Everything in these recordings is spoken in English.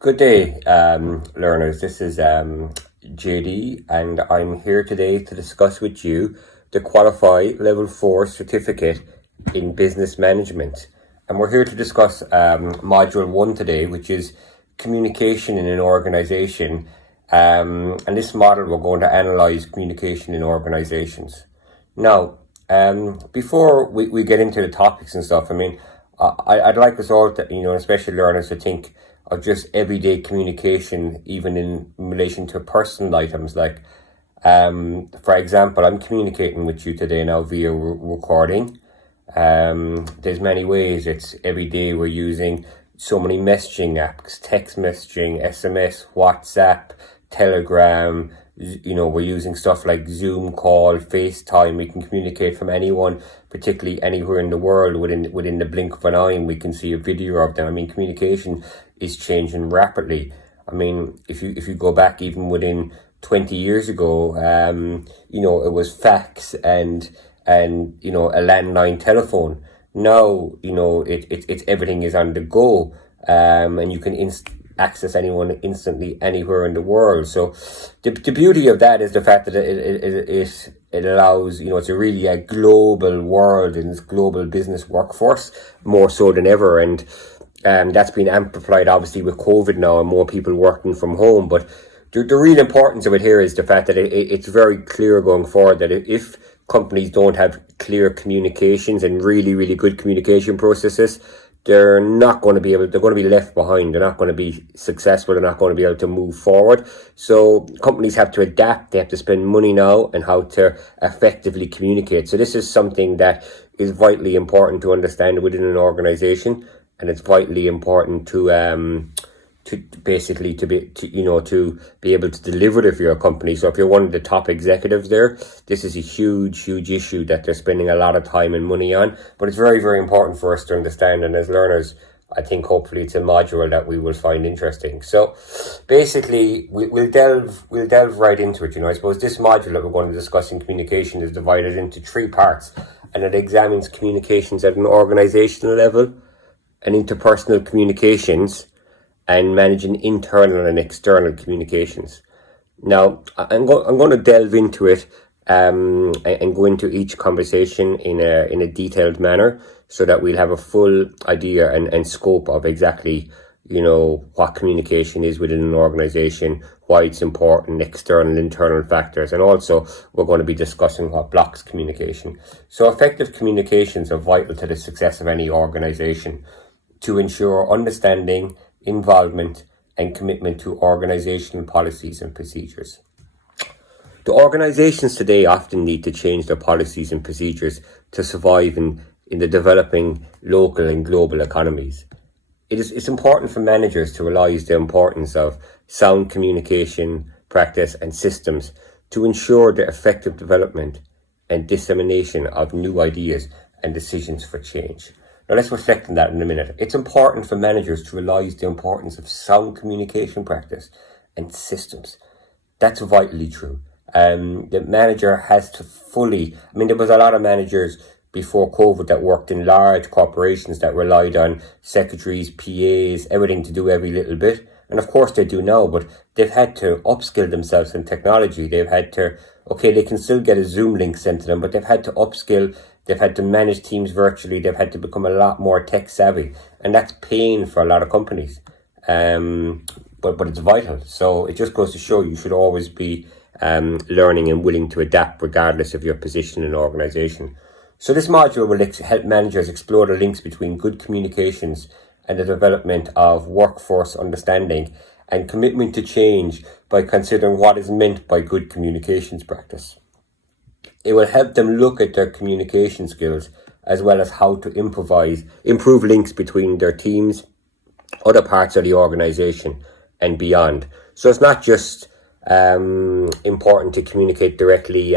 Good day, learners. This is JD, and I'm here today to discuss with you the Qualifi Level 4 certificate in business management. And we're here to discuss Module 1 today, which is communication in an organization. And this model, we're going to analyze communication in organizations. Now, before we get into the topics and stuff, I'd like us all to, especially learners, to think of just everyday communication, even in relation to personal items. Like, for example, I'm communicating with you today now via recording. There's many ways. It's every day we're using so many messaging apps, text messaging, SMS, WhatsApp, Telegram. We're using stuff like Zoom call, FaceTime. We can communicate from anyone, particularly anywhere in the world, within the blink of an eye, and we can see a video of them. communication is changing rapidly. If you go back even within 20 years ago, it was fax and a landline telephone. Now, it's everything is on the go, and you can access anyone instantly anywhere in the world. So the beauty of that is the fact that it allows, it's really a global world and it's global business workforce, more so than ever. And that's been amplified obviously with COVID now and more people working from home. But the real importance of it here is the fact that it's very clear going forward that if companies don't have clear communications and really, really good communication processes, they're going to be left behind. They're not going to be successful. They're not going to be able to move forward. So companies have to adapt. They have to spend money now on how to effectively communicate. So this is something that is vitally important to understand within an organization. And it's vitally important to be able to deliver it for your company. So if you're one of the top executives there, this is a huge issue that they're spending a lot of time and money on. But it's very, very important for us to understand. And as learners, I think hopefully it's a module that we will find interesting. So basically, we'll delve right into it. I suppose this module that we're going to discuss in communication is divided into 3 parts, and it examines communications at an organizational level and interpersonal communications, and managing internal and external communications. Now, I'm going to delve into it and go into each conversation in a detailed manner, so that we'll have a full idea and scope of exactly, what communication is within an organization, why it's important, external and internal factors, and also we're going to be discussing what blocks communication. So effective communications are vital to the success of any organization to ensure understanding, involvement and commitment to organizational policies and procedures. The organizations today often need to change their policies and procedures to survive in the developing local and global economies. It's important for managers to realize the importance of sound communication, practice and systems to ensure the effective development and dissemination of new ideas and decisions for change. Now let's reflect on that in a minute. It's important for managers to realise the importance of sound communication practice and systems. That's vitally true. The manager has to there was a lot of managers before COVID that worked in large corporations that relied on secretaries, PAs, everything to do every little bit. And of course they do now, but they've had to upskill themselves in technology. They've had to, they can still get a Zoom link sent to them, but they've had to upskill. They've had to manage teams virtually. They've had to become a lot more tech savvy. And that's pain for a lot of companies. But it's vital. So it just goes to show you should always be learning and willing to adapt regardless of your position in an organization. So this module will help managers explore the links between good communications and the development of workforce understanding and commitment to change by considering what is meant by good communications practice. It will help them look at their communication skills as well as how to improve links between their teams, other parts of the organization and beyond. So it's not just important to communicate directly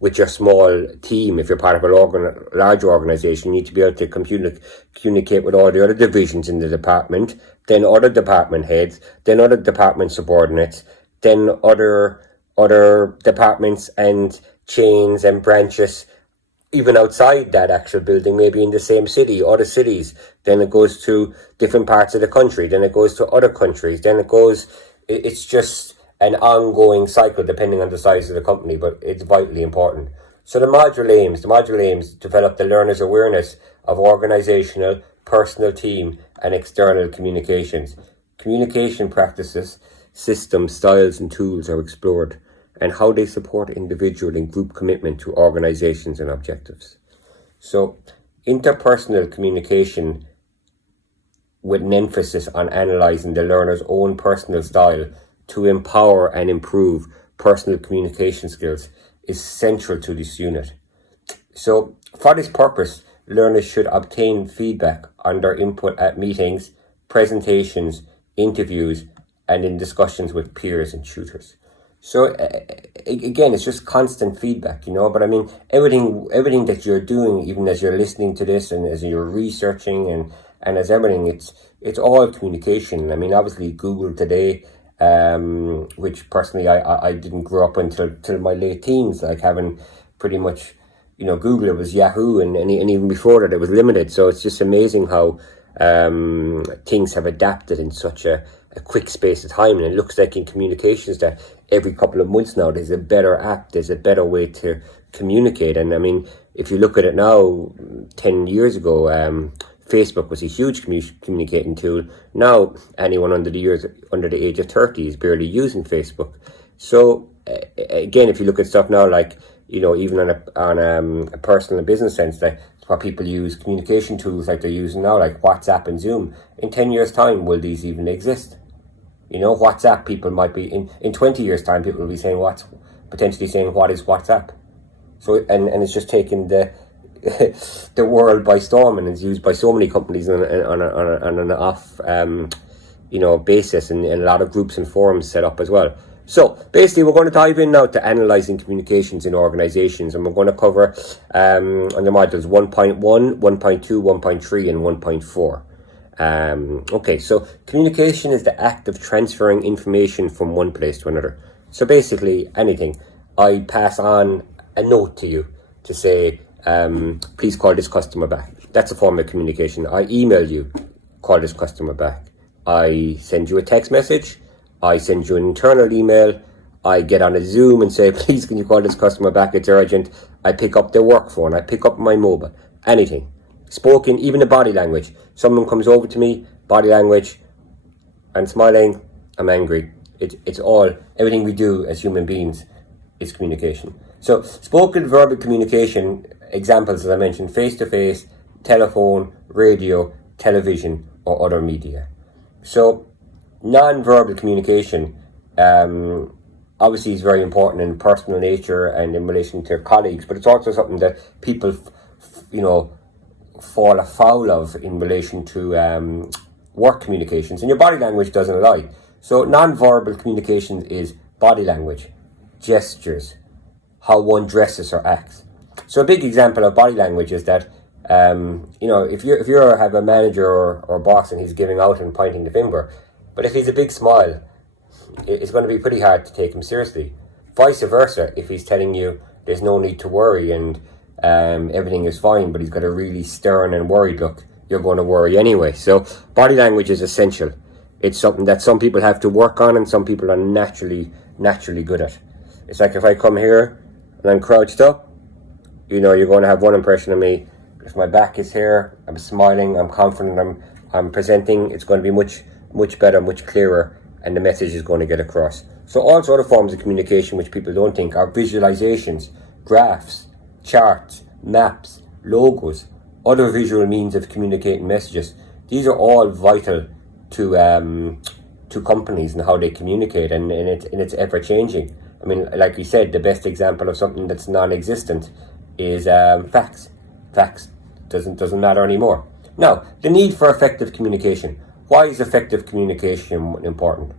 with your small team. If you're part of a large organization, you need to be able to communicate with all the other divisions in the department, then other department heads, then other department subordinates, then other departments and chains and branches even outside that actual building, maybe in the same city, other cities. Then it goes to different parts of the country. Then it goes to other countries. Then it's just an ongoing cycle depending on the size of the company, but it's vitally important. So the module aims develop the learner's awareness of organizational, personal, team, and external communications. Communication practices, systems, styles, and tools are explored, and how they support individual and group commitment to organizations and objectives. So, interpersonal communication with an emphasis on analysing the learner's own personal style to empower and improve personal communication skills is central to this unit. So, for this purpose, learners should obtain feedback on their input at meetings, presentations, interviews, and in discussions with peers and tutors. So again, it's just constant feedback, but I mean, everything that you're doing, even as you're listening to this and as you're researching and as everything, it's all communication. I mean, obviously Google today, which personally I didn't grow up until my late teens, like having pretty much, Google, it was Yahoo, and even before that it was limited. So it's just amazing how things have adapted in such a quick space of time. And it looks like in communications that every couple of months now there's a better app, there's a better way to communicate. And I mean, if you look at it now, 10 years ago, Facebook was a huge communicating tool. Now anyone under the age of 30 is barely using Facebook. So again, if you look at stuff now, like even on a personal and business sense, like what people use communication tools like they're using now, like WhatsApp and Zoom. In 10 years' time, will these even exist? WhatsApp, people might be in 20 years' time, people will be saying potentially saying what is WhatsApp. So and it's just taken the world by storm, and it's used by so many companies on an off basis, and a lot of groups and forums set up as well. So basically, we're going to dive in now to analysing communications in organisations, and we're going to cover on the modules 1.1, 1.2, 1.3, and 1.4. Okay, so communication is the act of transferring information from one place to another. So basically, anything. I pass on a note to you to say, please call this customer back. That's a form of communication. I email you, call this customer back. I send you a text message. I send you an internal email. I get on a Zoom and say, please, can you call this customer back? It's urgent. I pick up their work phone. I pick up my mobile. Anything. Spoken, even the body language. Someone comes over to me, body language, I'm smiling, I'm angry. It's all, everything we do as human beings is communication. So spoken verbal communication, examples as I mentioned, face-to-face, telephone, radio, television, or other media. So non-verbal communication obviously is very important in personal nature and in relation to colleagues, but it's also something that people, fall afoul of in relation to work communications. And your body language doesn't lie. So non-verbal communication is body language, gestures, how one dresses or acts. So a big example of body language is that if you have a manager or boss and he's giving out and pointing the finger, but if he's a big smile, it's going to be pretty hard to take him seriously. Vice versa, if he's telling you there's no need to worry and everything is fine, but he's got a really stern and worried look, you're going to worry anyway. So body language is essential. It's something that some people have to work on and some people are naturally good at. It's like if I come here and I'm crouched up, you're going to have one impression of me. If my back is here, I'm smiling, I'm confident, I'm presenting, it's going to be much better, much clearer, and the message is going to get across. So also other forms of communication which people don't think are visualizations, graphs, charts, maps, logos, other visual means of communicating messages. These are all vital to companies and how they communicate, and it's ever changing. I mean, like we said, the best example of something that's non-existent is fax. Fax doesn't matter anymore. Now, the need for effective communication. Why is effective communication important?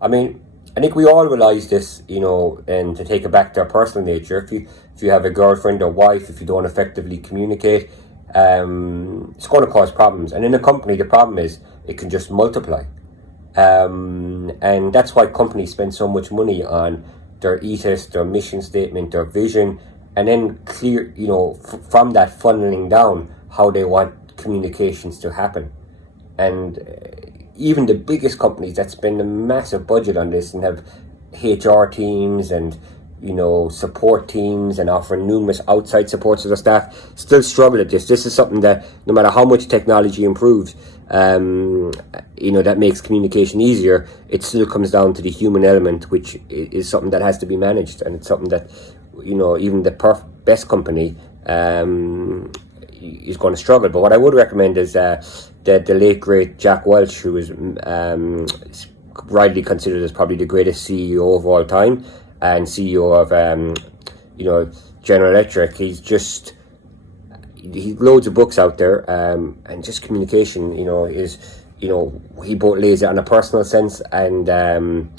I mean, I think we all realize this, and to take it back to our personal nature, if you have a girlfriend or wife, if you don't effectively communicate, it's going to cause problems. And in a company, the problem is it can just multiply. And that's why companies spend so much money on their ethos, their mission statement, their vision, and then clear, from that funneling down how they want communications to happen. And even the biggest companies that spend a massive budget on this and have HR teams and support teams and offer numerous outside supports to their staff still struggle at this. This is something that no matter how much technology improves, that makes communication easier, it still comes down to the human element, which is something that has to be managed, and it's something that even the best company is going to struggle. But what I would recommend is the late great Jack Welch, who is widely considered as probably the greatest CEO of all time and CEO of General Electric. He's loads of books out there, and just communication is he both lays it on a personal sense and an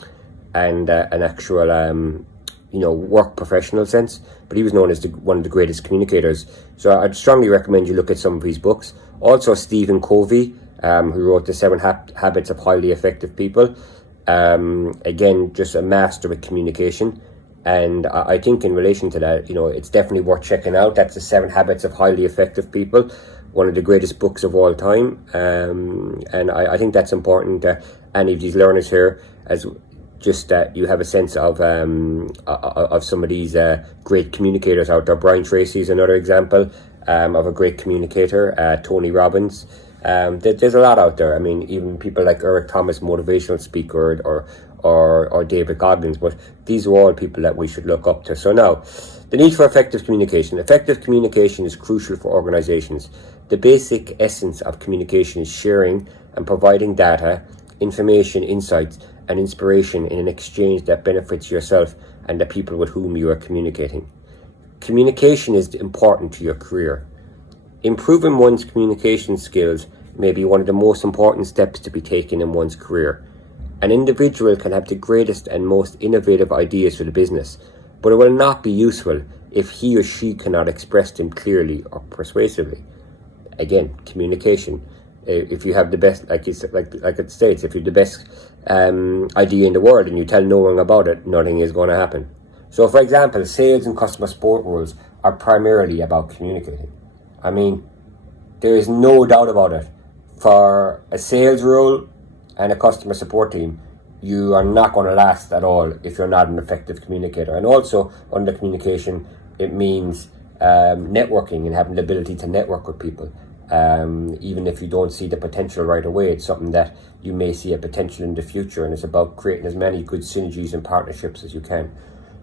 actual work professional sense, but he was known as one of the greatest communicators. So I'd strongly recommend you look at some of his books. Also Stephen Covey, who wrote the 7 Habits of Highly Effective People, again just a master with communication. And I think in relation to that, it's definitely worth checking out. That's the 7 Habits of Highly Effective People, one of the greatest books of all time. And I think that's important that any of these learners here, as just that you have a sense of some of these great communicators out there. Brian Tracy is another example of a great communicator. Tony Robbins. There's a lot out there. I mean, even people like Eric Thomas, motivational speaker, or David Goggins, but these are all people that we should look up to. So now, the need for effective communication. Effective communication is crucial for organizations. The basic essence of communication is sharing and providing data, information, insights, and inspiration in an exchange that benefits yourself and the people with whom you are communicating. Communication is important to your career. Improving one's communication skills may be one of the most important steps to be taken in one's career. An individual can have the greatest and most innovative ideas for the business, but it will not be useful if he or she cannot express them clearly or persuasively. Again, communication. If you have the best, like it states, if you're the best idea in the world and you tell no one about it, nothing is going to happen. So, for example, sales and customer support roles are primarily about communicating. I mean, there is no doubt about it. For a sales role and a customer support team, you are not going to last at all if you're not an effective communicator. And also, under communication, it means networking and having the ability to network with people. Even if you don't see the potential right away, it's something that you may see a potential in the future, and it's about creating as many good synergies and partnerships as you can.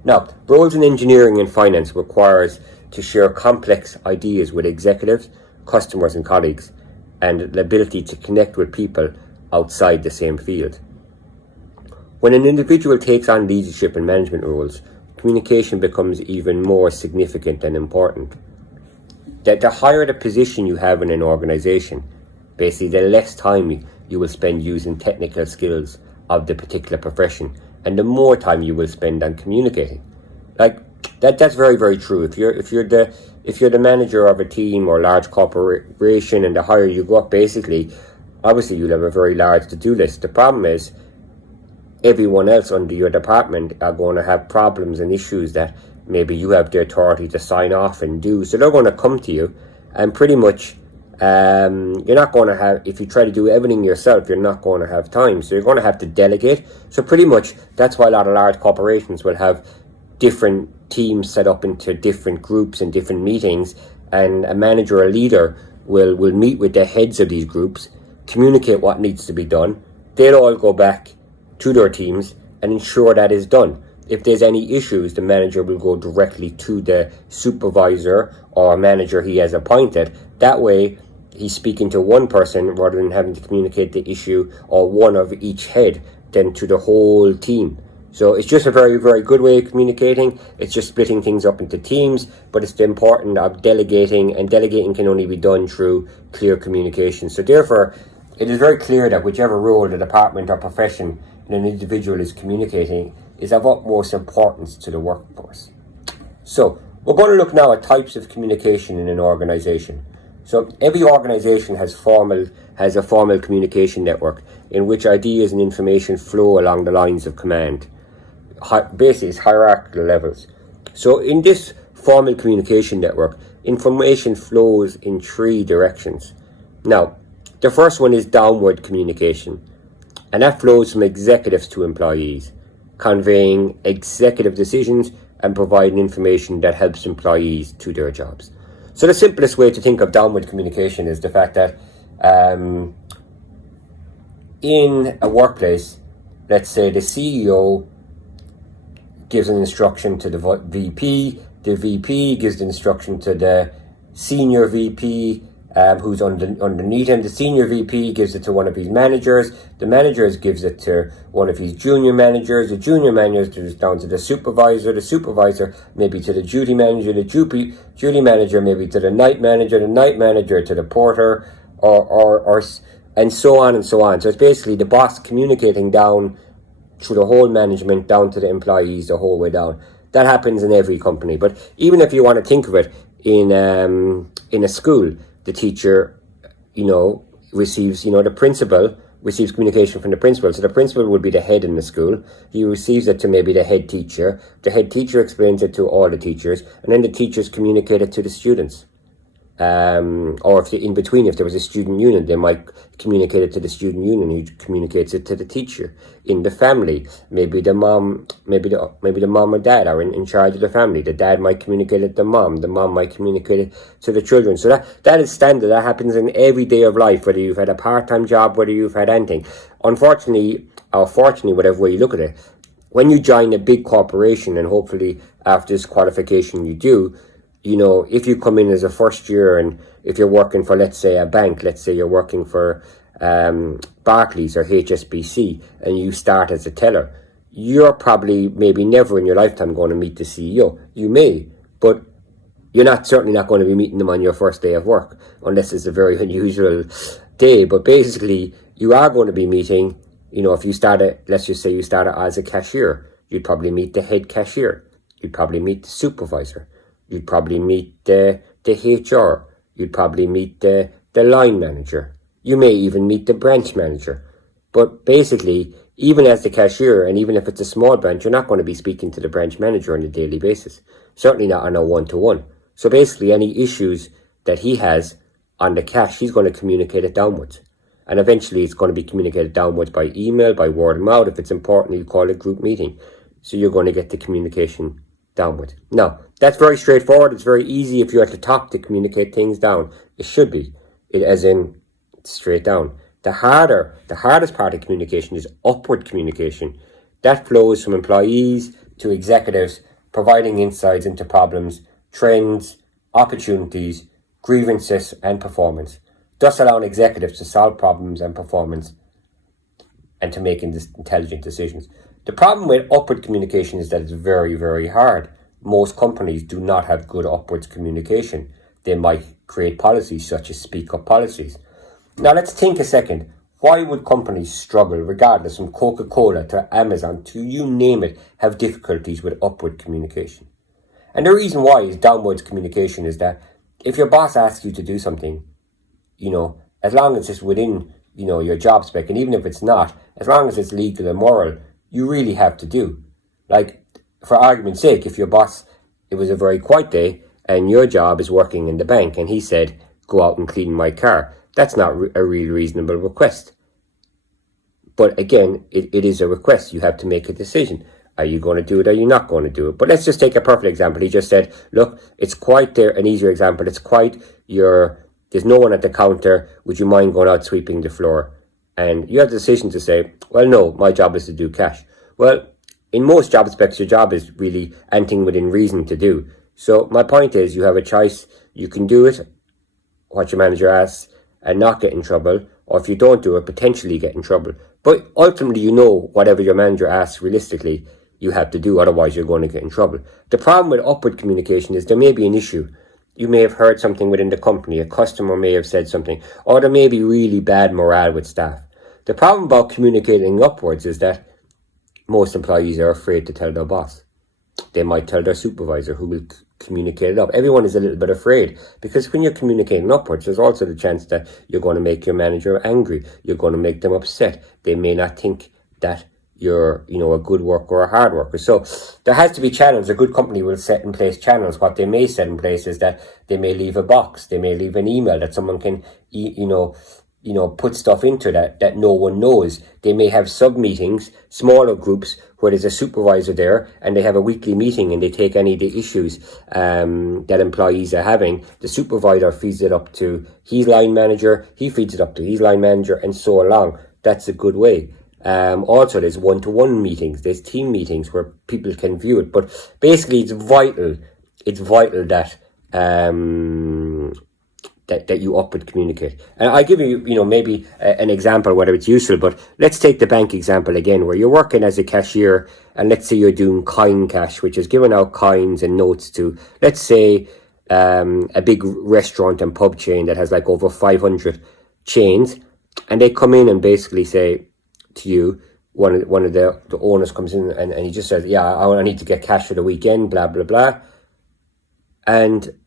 Now, roles in engineering and finance requires to share complex ideas with executives, customers and colleagues, and the ability to connect with people outside the same field. When an individual takes on leadership and management roles, communication becomes even more significant and important. That the higher the position you have in an organization, basically the less time you will spend using technical skills of the particular profession, and the more time you will spend on communicating. Like that's very, very true. If you're the manager of a team or large corporation, and the higher you go up, basically, obviously you'll have a very large to-do list. The problem is everyone else under your department are going to have problems and issues that maybe you have the authority to sign off and do. So they're going to come to you, and pretty much you're not going to have, if you try to do everything yourself, you're not going to have time. So you're going to have to delegate. So pretty much that's why a lot of large corporations will have different teams set up into different groups and different meetings, and a manager or a leader will meet with the heads of these groups, communicate what needs to be done. They'll all go back to their teams and ensure that is done. If there's any issues, the manager will go directly to the supervisor or manager he has appointed. That way, he's speaking to one person rather than having to communicate the issue or one of each head, then to the whole team. So it's just a very, very good way of communicating. It's just splitting things up into teams, but it's the importance of delegating, and delegating can only be done through clear communication. So therefore, it is very clear that whichever role, the department or profession an individual is communicating is of utmost importance to the workforce. So we're going to look now at types of communication in an organization. So every organization has a formal communication network in which ideas and information flow along the lines of command. Basically, it's hierarchical levels. So in this formal communication network, information flows in 3 directions. Now, the first one is downward communication, and that flows from executives to employees, conveying executive decisions and providing information that helps employees to their jobs. So the simplest way to think of downward communication is the fact that in a workplace, let's say the CEO gives an instruction to the VP, the VP gives the instruction to the senior VP, who's underneath him. The senior VP gives it to one of his managers. The managers gives it to one of his junior managers. The junior manager goes down to the supervisor. The supervisor maybe to the duty manager. The duty manager maybe to the night manager. The night manager to the porter, or and so on and so on. So it's basically the boss communicating down through the whole management, down to the employees, the whole way down. That happens in every company. But even if you want to think of it in a school, the teacher, receives, the principal receives communication from the principal. So the principal would be the head in the school. He receives it to maybe the head teacher. The head teacher explains it to all the teachers, and then the teachers communicate it to the students. Or if in between, if there was a student union, they might communicate it to the student union, who communicates it to the teacher. In the family, maybe the mom or dad are in charge of the family. The dad might communicate it to the mom might communicate it to the children. So that is standard. That happens in every day of life, whether you've had a part-time job, whether you've had anything. Unfortunately, or fortunately, whatever way you look at it, when you join a big corporation, and hopefully after this qualification you do, if you come in as a first year, and if you're working for, let's say, a bank, let's say you're working for Barclays or HSBC, and you start as a teller, you're probably maybe never in your lifetime going to meet the CEO. You may, but you're certainly not going to be meeting them on your first day of work, unless it's a very unusual day. But basically, you are going to be meeting, if you let's just say you started as a cashier, you'd probably meet the head cashier. You'd probably meet the supervisor. You'd probably meet the HR. You'd probably meet the line manager. You may even meet the branch manager. But basically, even as the cashier, and even if it's a small branch, you're not going to be speaking to the branch manager on a daily basis. Certainly not on a one-to-one. So basically, any issues that he has on the cash, he's going to communicate it downwards. And eventually, it's going to be communicated downwards by email, by word of mouth. If it's important, you call it a group meeting. So you're going to get the communication downwards. Now, that's very straightforward. It's very easy if you're at the top to communicate things down. It should be. As in, straight down. The hardest part of communication is upward communication. That flows from employees to executives, providing insights into problems, trends, opportunities, grievances, and performance, thus allowing executives to solve problems and performance and to make intelligent decisions. The problem with upward communication is that it's very, very hard. Most companies do not have good upwards communication. They might create policies such as speak-up policies. Now let's think a second. Why would companies struggle, regardless, from Coca-Cola to Amazon to you name it, have difficulties with upward communication? And the reason why is downwards communication is that if your boss asks you to do something, as long as it's within, your job spec, and even if it's not, as long as it's legal and moral, you really have to do. Like, for argument's sake, if your boss, it was a very quiet day, and your job is working in the bank, and he said, go out and clean my car, that's not a really reasonable request. But again, it is a request. You have to make a decision. Are you going to do it, or are you not going to do it? But let's just take a perfect example. He just said, look, it's quiet there, an easier example, it's quiet, there's no one at the counter, would you mind going out sweeping the floor? And you have the decision to say, well, no, my job is to do cash. Well, in most job specs, your job is really anything within reason to do. So my point is, you have a choice. You can do it, what your manager asks, and not get in trouble. Or if you don't do it, potentially get in trouble. But ultimately, whatever your manager asks realistically, you have to do. Otherwise, you're going to get in trouble. The problem with upward communication is there may be an issue. You may have heard something within the company. A customer may have said something. Or there may be really bad morale with staff. The problem about communicating upwards is that most employees are afraid to tell their boss. They might tell their supervisor, who will communicate it up. Everyone is a little bit afraid, because when you're communicating upwards, there's also the chance that you're going to make your manager angry. You're going to make them upset. They may not think that, you're, a good worker or a hard worker. So there has to be channels. A good company will set in place channels. What they may set in place is that they may leave a box, they may leave an email that someone can, put stuff into that no one knows. They may have sub meetings, smaller groups where there's a supervisor there and they have a weekly meeting and they take any of the issues that employees are having. The supervisor feeds it up to his line manager, he feeds it up to his line manager, and so along. That's a good way. Also, there's one-to-one meetings, there's team meetings where people can view it. But basically, it's vital that that you up and communicate. And I give you, maybe an example, whether it's useful, but let's take the bank example again, where you're working as a cashier, and let's say you're doing coin cash, which is giving out coins and notes to, let's say, a big restaurant and pub chain that has like over 500 chains, and they come in and basically say to you, one of the owners comes in and he just says, yeah, I need to get cash for the weekend, blah, blah, blah. And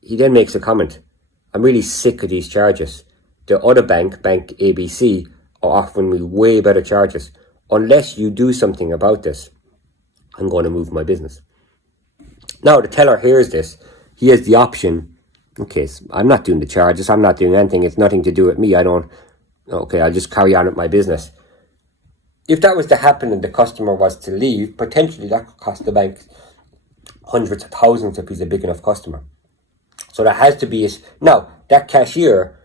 he then makes a comment, I'm really sick of these charges. The other bank ABC, are offering me way better charges. Unless you do something about this, I'm going to move my business. Now, the teller hears this. He has the option, okay, so I'm not doing the charges, I'm not doing anything, it's nothing to do with me, I'll just carry on with my business. If that was to happen and the customer was to leave, potentially that could cost the bank hundreds of thousands if he's a big enough customer. So there has to be now, that cashier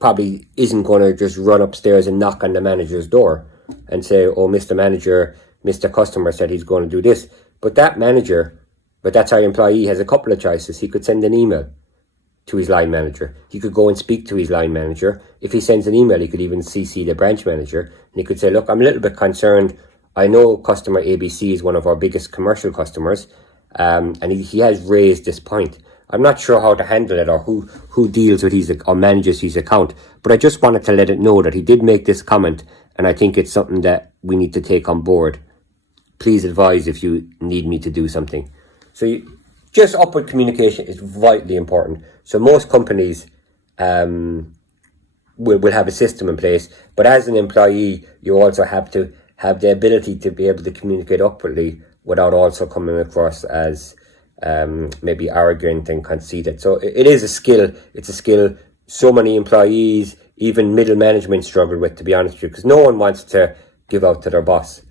probably isn't going to just run upstairs and knock on the manager's door and say, oh, Mr. Manager, Mr. Customer said he's going to do this. But that's our employee, has a couple of choices. He could send an email to his line manager. He could go and speak to his line manager. If he sends an email, he could even CC the branch manager. And he could say, look, I'm a little bit concerned. I know customer ABC is one of our biggest commercial customers. And he has raised this point. I'm not sure how to handle it or who deals with or manages his account. But I just wanted to let it know that he did make this comment. And I think it's something that we need to take on board. Please advise if you need me to do something. So just upward communication is vitally important. So most companies will have a system in place, but as an employee, you also have to have the ability to be able to communicate upwardly without also coming across as maybe arrogant and conceited. So it is a skill. It's a skill so many employees, even middle management, struggle with, to be honest with you, because no one wants to give out to their boss.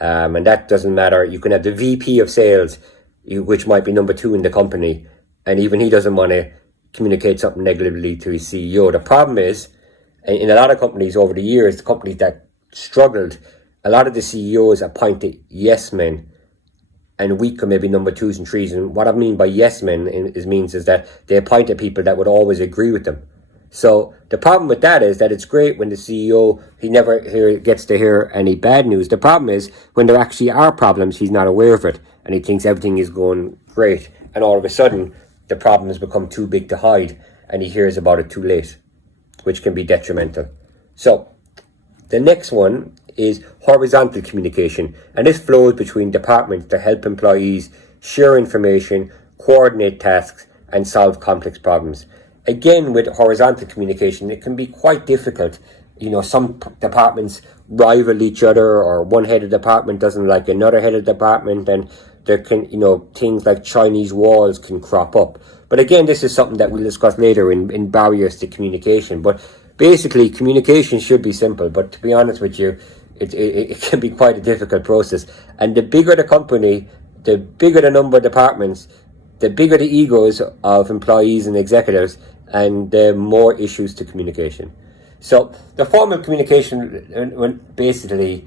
And that doesn't matter. You can have the VP of sales, which might be number 2 in the company, and even he doesn't want to communicate something negatively to his CEO. The problem is, in a lot of companies over the years, the companies that struggled, a lot of the CEOs appointed yes men and weaker maybe number 2s and 3s. And what I mean by yes men is that they appointed people that would always agree with them. So the problem with that is that it's great when the CEO, he never gets to hear any bad news. The problem is when there actually are problems, he's not aware of it and he thinks everything is going great. And all of a sudden, the problem has become too big to hide and he hears about it too late, which can be detrimental. So the next one is horizontal communication. And this flows between departments to help employees share information, coordinate tasks, and solve complex problems. Again, with horizontal communication, it can be quite difficult. Some departments rival each other, or one head of department doesn't like another head of department, and there can, things like Chinese walls can crop up. But again, this is something that we'll discuss later in barriers to communication. But basically, communication should be simple, but to be honest with you, it can be quite a difficult process. And the bigger the company, the bigger the number of departments, the bigger the egos of employees and executives, and the more issues to communication. So the formal communication basically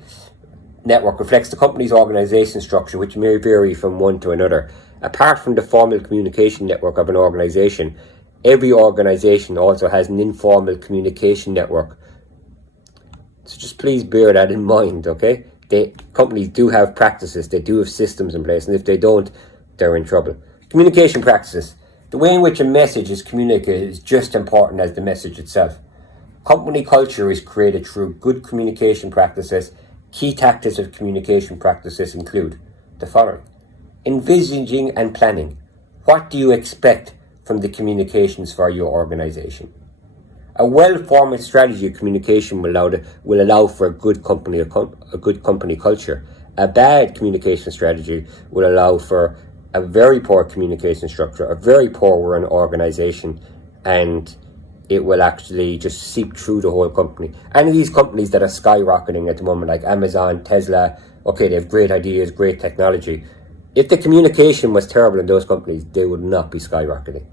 network reflects the company's organization structure, which may vary from one to another. Apart from the formal communication network of an organization, every organization also has an informal communication network. So just please bear that in mind, okay? Companies do have practices, they do have systems in place, and if they don't, they're in trouble. Communication practices. The way in which a message is communicated is just as important as the message itself. Company culture is created through good communication practices. Key tactics of communication practices include the following. Envisaging and planning. What do you expect from the communications for your organization? A well-formed strategy of communication will allow for a good company culture. A bad communication strategy will allow for a very poor communication structure, a very poor run organization, and it will actually just seep through the whole company. Any of these companies that are skyrocketing at the moment, like Amazon, Tesla, okay, they have great ideas, great technology. If the communication was terrible in those companies, they would not be skyrocketing.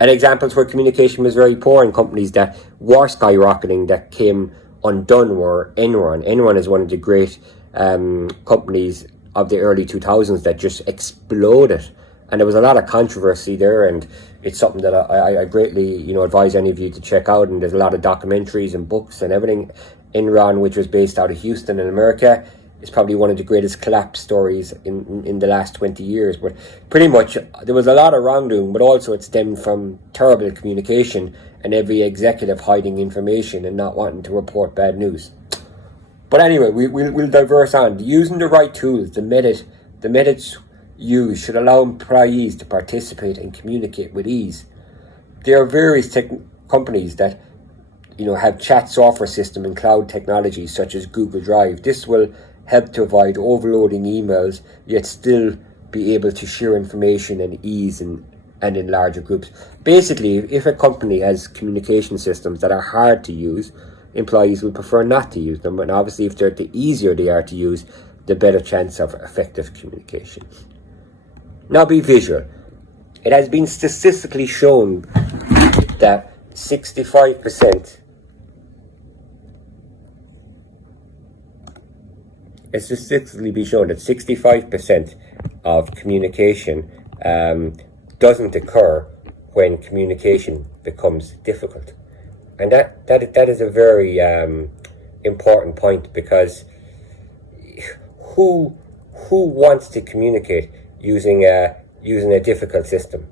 And examples where communication was very poor in companies that were skyrocketing, that came undone, were Enron. Enron is one of the great companies of the early 2000s that just exploded. And there was a lot of controversy there, and it's something that I greatly, advise any of you to check out. And there's a lot of documentaries and books and everything. Enron, which was based out of Houston in America, is probably one of the greatest collapse stories in the last 20 years. But pretty much there was a lot of wrongdoing, but also it stemmed from terrible communication and every executive hiding information and not wanting to report bad news. But anyway, we'll diverse on. Using the right tools, the methods used should allow employees to participate and communicate with ease. There are various companies that have chat software system and cloud technologies such as Google Drive. This will help to avoid overloading emails, yet still be able to share information and ease and in larger groups. Basically, if a company has communication systems that are hard to use, employees will prefer not to use them. And obviously, if the easier they are to use, the better chance of effective communication. Now, be visual. It has been statistically shown that 65%. It's statistically been shown that 65% of communication doesn't occur when communication becomes difficult, and that is a very important point, because who wants to communicate using a difficult system?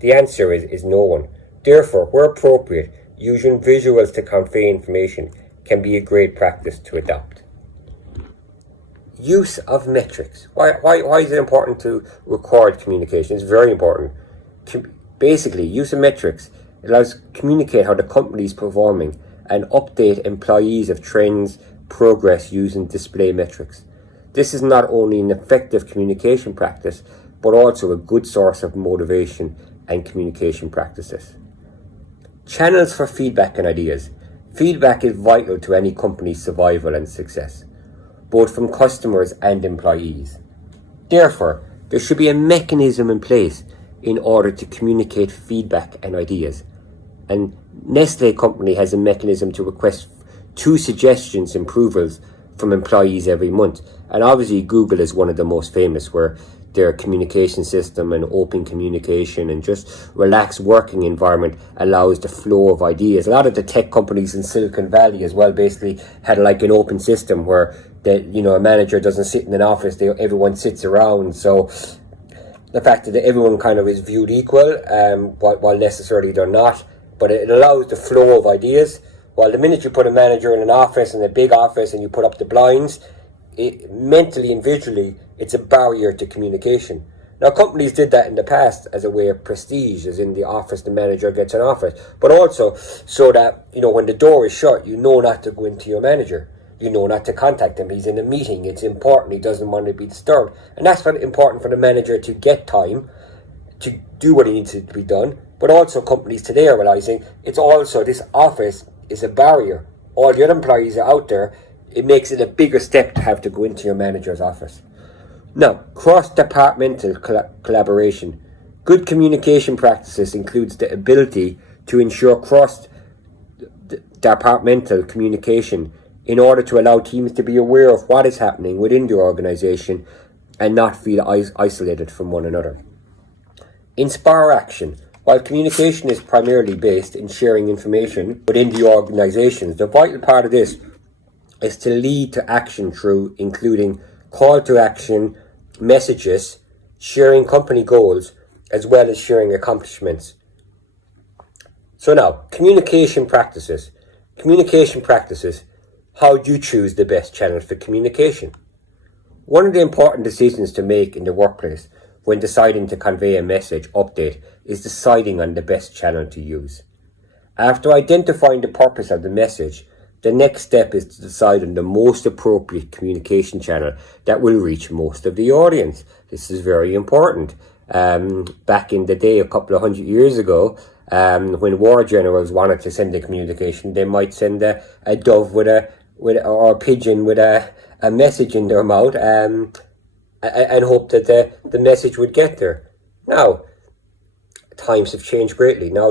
The answer is no one. Therefore, where appropriate, using visuals to convey information can be a great practice to adopt. Use of metrics. Why is it important to record communication? It's very important. Basically, use of metrics allows communicate how the company is performing and update employees of trends, progress using display metrics. This is not only an effective communication practice, but also a good source of motivation and communication practices. Channels for feedback and ideas. Feedback is vital to any company's survival and success, both from customers and employees. Therefore, there should be a mechanism in place in order to communicate feedback and ideas. And Nestle company has a mechanism to request 2 suggestions, approvals from employees every month. And obviously Google is one of the most famous, where their communication system and open communication and just relaxed working environment allows the flow of ideas. A lot of the tech companies in Silicon Valley as well basically had like an open system where a manager doesn't sit in an office, everyone sits around. So the fact that everyone kind of is viewed equal, while necessarily they're not, but it allows the flow of ideas. While the minute you put a manager in an office, in a big office, and you put up the blinds, mentally and visually, it's a barrier to communication. Now, companies did that in the past as a way of prestige, as in the office, the manager gets an office, but also so that, when the door is shut, not to go into your manager. Not to contact him. He's in a meeting. It's important. He doesn't want to be disturbed. And that's important for the manager to get time to do what needs to be done. But also companies today are realizing it's also, this office is a barrier. All the other employees are out there. It makes it a bigger step to have to go into your manager's office. Now, cross-departmental collaboration. Good communication practices includes the ability to ensure cross-departmental communication in order to allow teams to be aware of what is happening within the organization and not feel isolated from one another. Inspire action. While communication is primarily based in sharing information within the organizations, the vital part of this is to lead to action through including call to action, messages, sharing company goals, as well as sharing accomplishments. So now, communication practices. How do you choose the best channel for communication? One of the important decisions to make in the workplace when deciding to convey a message update is deciding on the best channel to use. After identifying the purpose of the message, the next step is to decide on the most appropriate communication channel that will reach most of the audience. This is very important. Back in the day, a couple of 100 years ago, when war generals wanted to send a communication, they might send a dove or a pigeon with a message in their mouth, and hope that the message would get there. Now, times have changed greatly. Now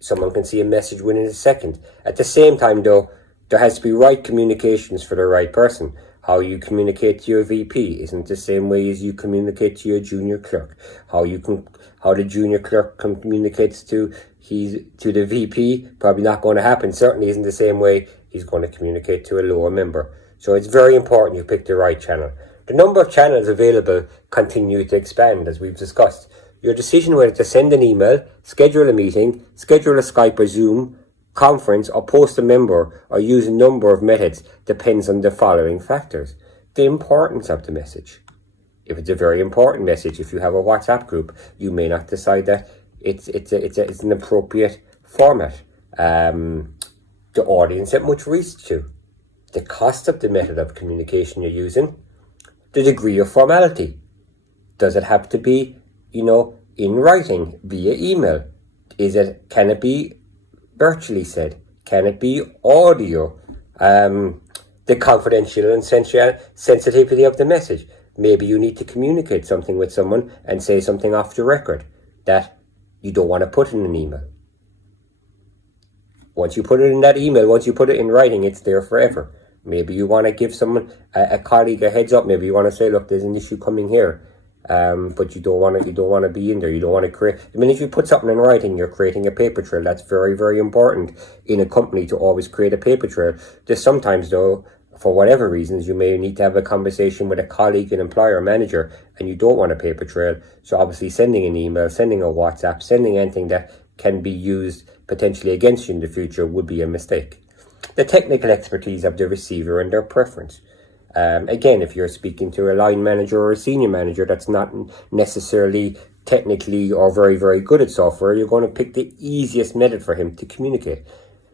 someone can see a message within a second. At the same time, though, there has to be right communications for the right person. How you communicate to your VP isn't the same way as you communicate to your junior clerk. How the junior clerk communicates to the VP, probably not going to happen. Certainly isn't the same way he's going to communicate to a lower member. So it's very important you pick the right channel. The number of channels available continue to expand, as we've discussed. Your decision whether to send an email, schedule a meeting, schedule a Skype or Zoom conference, or post a member, or use a number of methods depends on the following factors. The importance of the message. If it's a very important message, if you have a WhatsApp group, you may not decide that it's an appropriate format. The audience at much reach to. The cost of the method of communication you're using. The degree of formality. Does it have to be, in writing, via email? Can it be virtually said? Can it be audio? The confidential and sensitivity of the message. Maybe you need to communicate something with someone and say something off the record that you don't want to put in an email. Once you put it in that email, once you put it in writing, it's there forever. Maybe you want to give someone, a colleague, a heads up. Maybe you want to say, look, there's an issue coming here. But you don't want to be in there. You don't want to create. I mean, if you put something in writing, you're creating a paper trail. That's very, very important in a company to always create a paper trail. There's sometimes, though, for whatever reasons, you may need to have a conversation with a colleague, an employer, manager, and you don't want a paper trail. So obviously sending an email, sending a WhatsApp, sending anything that can be used potentially against you in the future would be a mistake. The technical expertise of the receiver and their preference. Again, if you're speaking to a line manager or a senior manager that's not necessarily technically or very, very good at software, you're going to pick the easiest method for him to communicate.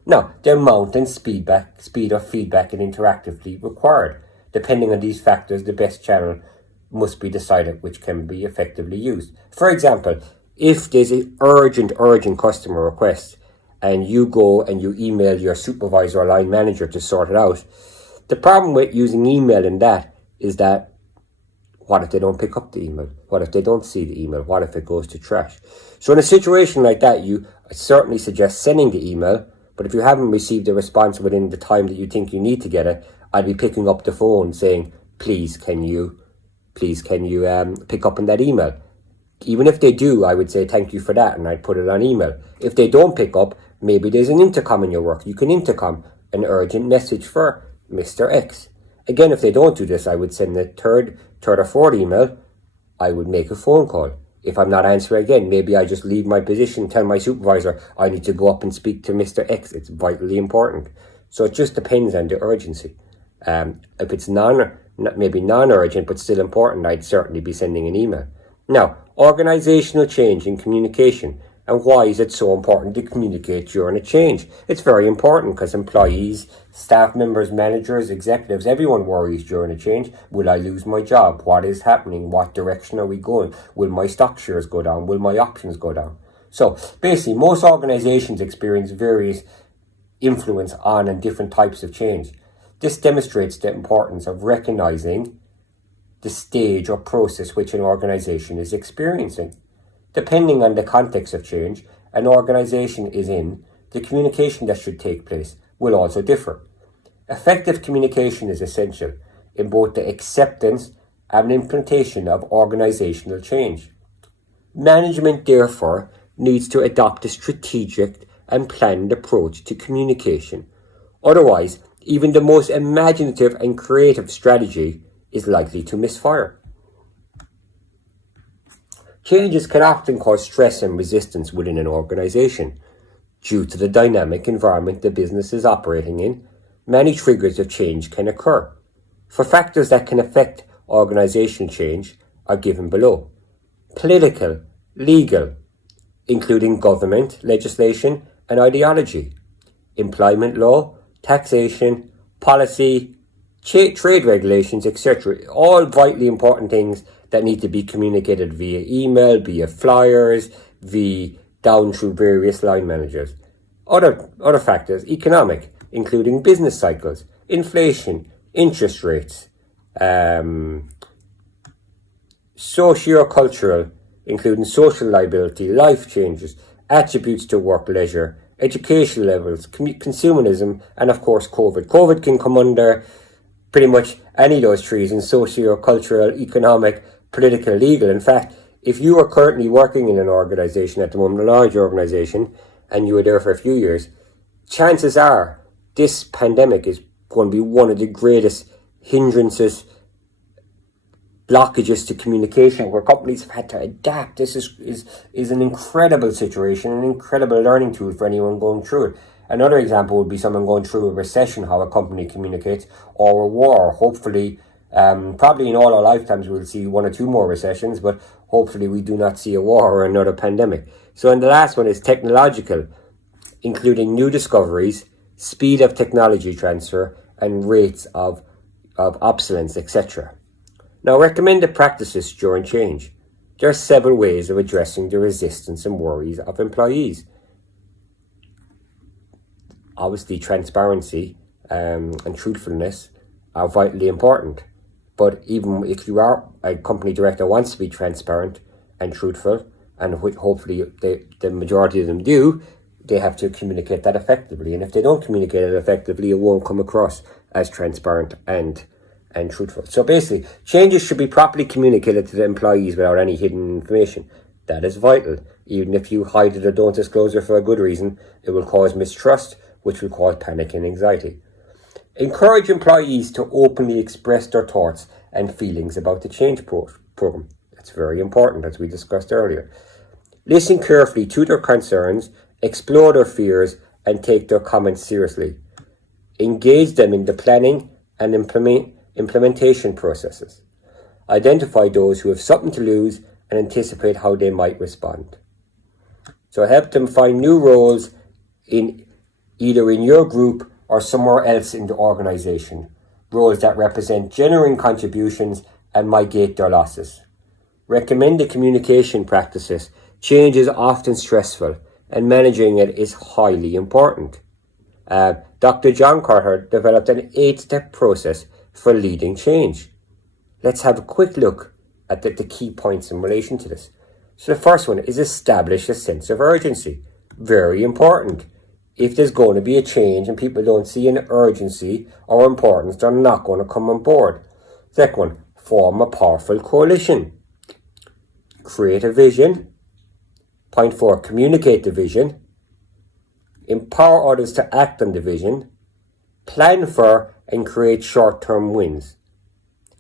Now, the amount and speed of feedback and interactively required. Depending on these factors, the best channel must be decided which can be effectively used. For example, if there's an urgent customer request and you go and you email your supervisor or line manager to sort it out, the problem with using email in that is that what if they don't pick up the email? What if they don't see the email? What if it goes to trash? So in a situation like that, I certainly suggest sending the email, but if you haven't received a response within the time that you think you need to get it, I'd be picking up the phone saying, please can you pick up on that email? Even if they do, I would say thank you for that, and I'd put it on email. If they don't pick up, maybe there's an intercom in your work. You can intercom an urgent message for Mr. X. Again, if they don't do this, I would send the third or fourth email. I would make a phone call. If I'm not answering again, maybe I just leave my position, tell my supervisor I need to go up and speak to Mr. X. It's vitally important. So it just depends on the urgency. If it's maybe non-urgent but still important, I'd certainly be sending an email. Now, organizational change in communication. And why is it so important to communicate during a change? It's very important because employees, staff members, managers, executives, everyone worries during a change. Will I lose my job? What is happening? What direction are we going? Will my stock shares go down? Will my options go down? So basically, most organizations experience various influence on and different types of change. This demonstrates the importance of recognizing the stage or process which an organization is experiencing. Depending on the context of change an organization is in, the communication that should take place will also differ. Effective communication is essential in both the acceptance and implementation of organizational change. Management, therefore, needs to adopt a strategic and planned approach to communication. Otherwise, even the most imaginative and creative strategy is likely to misfire. Changes can often cause stress and resistance within an organization. Due to the dynamic environment the business is operating in, many triggers of change can occur. For factors that can affect organizational change are given below. political, legal, including government, legislation and ideology, employment law, taxation, policy, trade regulations, etc. All vitally important things that need to be communicated via email, via flyers, down through various line managers. Other factors, economic, including business cycles, inflation, interest rates, socio-cultural, including social liability, life changes, attributes to work, leisure, education levels, consumerism, and of course COVID. COVID can come under pretty much any of those trees in socio-cultural, economic, political, legal. In fact, if you are currently working in an organisation at the moment, a large organisation, and you were there for a few years, chances are this pandemic is going to be one of the greatest hindrances, blockages to communication, where companies have had to adapt. This is an incredible situation, an incredible learning tool for anyone going through it. Another example would be someone going through a recession, how a company communicates, or a war. Hopefully, probably in all our lifetimes we'll see one or two more recessions, but hopefully we do not see a war or another pandemic. So, and the last one is technological, including new discoveries, speed of technology transfer, and rates of obsolescence, etc. Now, recommended practices during change. There are several ways of addressing the resistance and worries of employees. Obviously, transparency and truthfulness are vitally important. But even if you are a company director wants to be transparent and truthful, and hopefully the majority of them do, they have to communicate that effectively. And if they don't communicate it effectively, it won't come across as transparent and truthful. So basically, changes should be properly communicated to the employees without any hidden information. That is vital. Even if you hide it or don't disclose it for a good reason, it will cause mistrust, which will cause panic and anxiety. Encourage employees to openly express their thoughts and feelings about the change program. That's very important, as we discussed earlier. Listen carefully to their concerns, explore their fears, and take their comments seriously. Engage them in the planning and implementation processes. Identify those who have something to lose and anticipate how they might respond. So help them find new roles either in your group or somewhere else in the organisation, roles that represent genuine contributions and mitigate their losses. Recommend the communication practices. Change is often stressful, and managing it is highly important. Dr. John Carter developed an 8-step process for leading change. Let's have a quick look at the key points in relation to this. So the first one is establish a sense of urgency. Very important. If there's going to be a change and people don't see an urgency or importance, they're not going to come on board. Second one, form a powerful coalition. Create a vision. Point 4, communicate the vision. Empower others to act on the vision. Plan for and create short-term wins.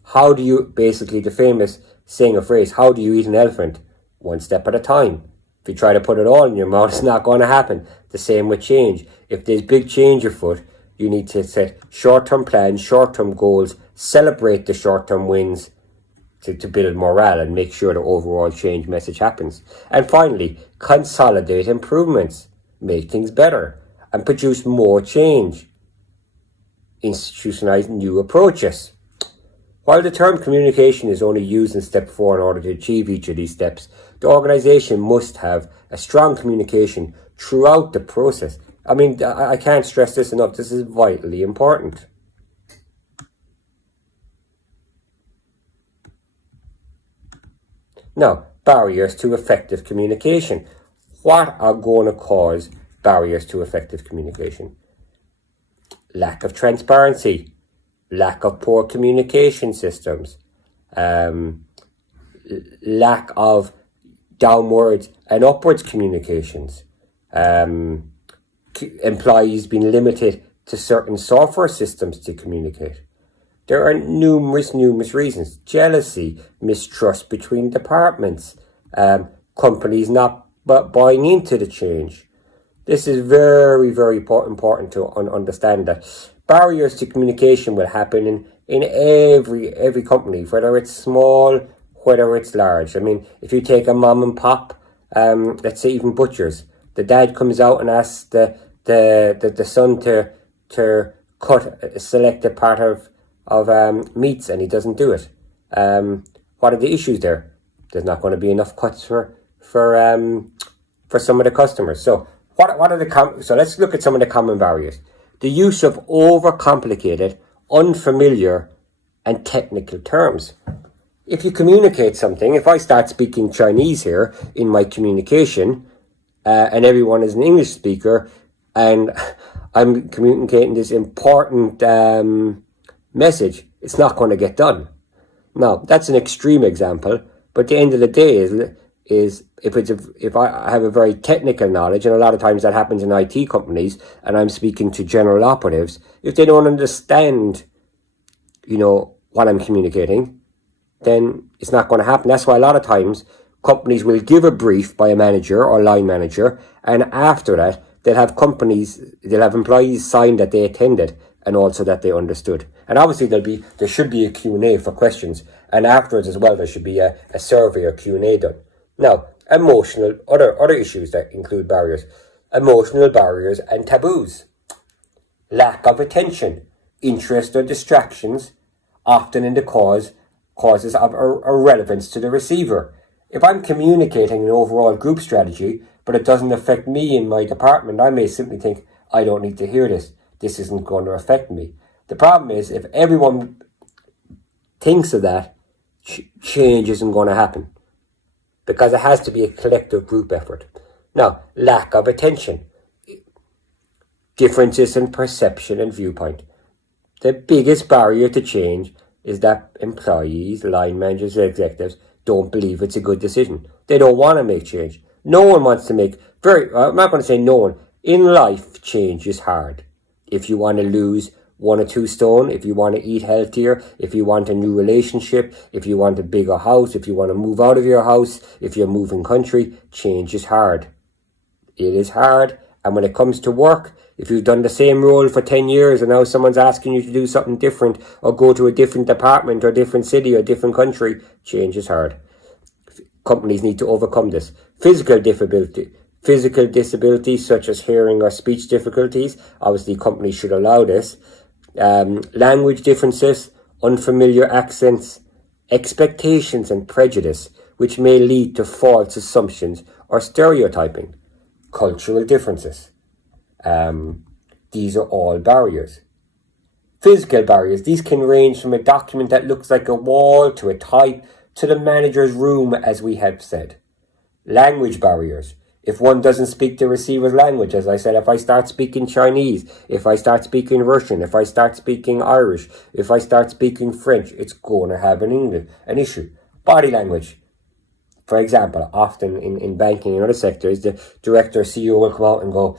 How do you, basically the famous saying or phrase, how do you eat an elephant? One step at a time. If you try to put it all in your mouth, it's not going to happen. The same with change. If there's big change afoot, you need to set short-term plans, short-term goals, celebrate the short-term wins to build morale and make sure the overall change message happens. And finally, consolidate improvements, make things better, and produce more change. Institutionalize new approaches. While the term communication is only used in step 4 in order to achieve each of these steps, the organisation must have a strong communication throughout the process. I mean, I can't stress this enough. This is vitally important. Now, barriers to effective communication. What are going to cause barriers to effective communication? Lack of transparency. Lack of poor communication systems, lack of downwards and upwards communications, employees being limited to certain software systems to communicate. There are numerous reasons. Jealousy, mistrust between departments, companies not buying into the change. This is very, very important to understand that barriers to communication will happen in every company, whether it's small, whether it's large. I mean, if you take a mom and pop, let's say even butchers, the dad comes out and asks the son to cut a selected part of meats, and he doesn't do it. What are the issues there? There's not going to be enough cuts for some of the customers. So what are so let's look at some of the common barriers. The use of overcomplicated, unfamiliar, and technical terms. If you communicate something, if I start speaking Chinese here in my communication, and everyone is an English speaker, and I'm communicating this important message, it's not going to get done. Now, that's an extreme example, but at the end of the day is if I have a very technical knowledge, and a lot of times that happens in IT companies, and I'm speaking to general operatives, if they don't understand, what I'm communicating, then it's not going to happen. That's why a lot of times companies will give a brief by a manager or line manager, and after that, they'll have employees sign that they attended and also that they understood. And obviously there should be a Q&A for questions, and afterwards as well there should be a survey or Q&A done. Now, other issues that include barriers, emotional barriers and taboos, lack of attention, interest or distractions, often in the causes of irrelevance to the receiver. If I'm communicating an overall group strategy, but it doesn't affect me in my department, I may simply think, I don't need to hear this. This isn't going to affect me. The problem is, if everyone thinks of that, change isn't going to happen, because it has to be a collective group effort. Now, lack of attention, differences in perception and viewpoint. The biggest barrier to change is that employees, line managers, executives don't believe it's a good decision. They don't want to make change. No one wants to make I'm not going to say no one. In life, change is hard. If you want to lose 1 or 2 stone, if you want to eat healthier, if you want a new relationship, if you want a bigger house, if you want to move out of your house, if you're moving country, change is hard. It is hard. And when it comes to work, if you've done the same role for 10 years and now someone's asking you to do something different or go to a different department or different city or different country, change is hard. Companies need to overcome this. Physical disabilities such as hearing or speech difficulties, obviously companies should allow this. Language differences, unfamiliar accents, expectations and prejudice, which may lead to false assumptions or stereotyping. Cultural differences. These are all barriers. Physical barriers. These can range from a document that looks like a wall to a type to the manager's room, as we have said. Language barriers. If one doesn't speak the receiver's language, as I said, if I start speaking Chinese, if I start speaking Russian, if I start speaking Irish, if I start speaking French, it's going to have an issue. Body language. For example, often in banking and other sectors, the director or CEO will come out and go,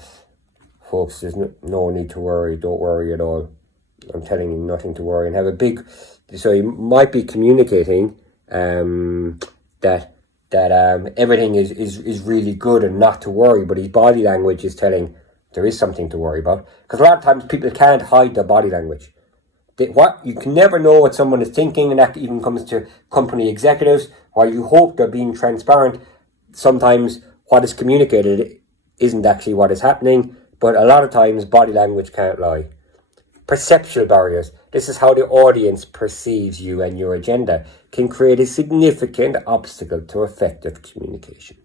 folks, there's no need to worry, don't worry at all. I'm telling you, nothing to worry. And have a big, so you might be communicating that everything is really good and not to worry, but his body language is telling there is something to worry about. Because a lot of times people can't hide their body language. You can never know what someone is thinking, and that even comes to company executives. While you hope they're being transparent, sometimes what is communicated isn't actually what is happening, but a lot of times body language can't lie. Perceptual barriers. This is how the audience perceives you and your agenda, can create a significant obstacle to effective communication.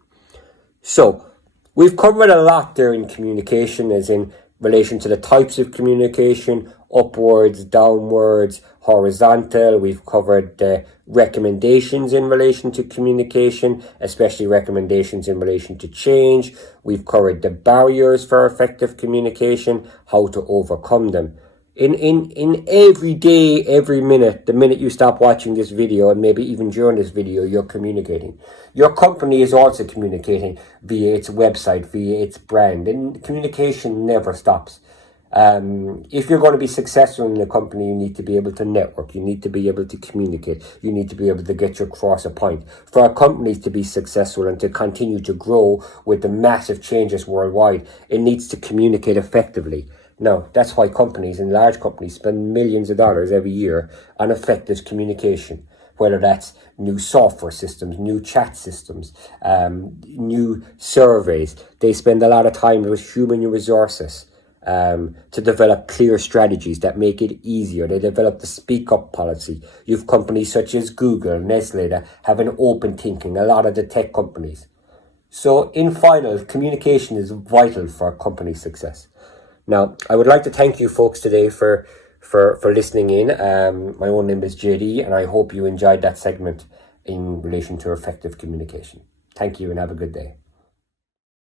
So, we've covered a lot there in communication, as in relation to the types of communication, upwards, downwards, horizontal. We've covered the recommendations in relation to communication, especially recommendations in relation to change. We've covered the barriers for effective communication, how to overcome them. In every day, every minute, the minute you stop watching this video, and maybe even during this video, you're communicating. Your company is also communicating via its website, via its brand, and communication never stops. If you're going to be successful in the company, you need to be able to network. You need to be able to communicate. You need to be able to get your across a point. For our companies to be successful and to continue to grow with the massive changes worldwide, it needs to communicate effectively. Now, that's why companies and large companies spend millions of dollars every year on effective communication. whether that's new software systems, new chat systems, new surveys. They spend a lot of time with human resources to develop clear strategies that make it easier. They develop the speak up policy. You've companies such as Google, Nestle that have an open thinking, a lot of the tech companies. So in final, communication is vital for company success. Now, I would like to thank you folks today for listening in. My own name is JD, and I hope you enjoyed that segment in relation to effective communication. Thank you and have a good day.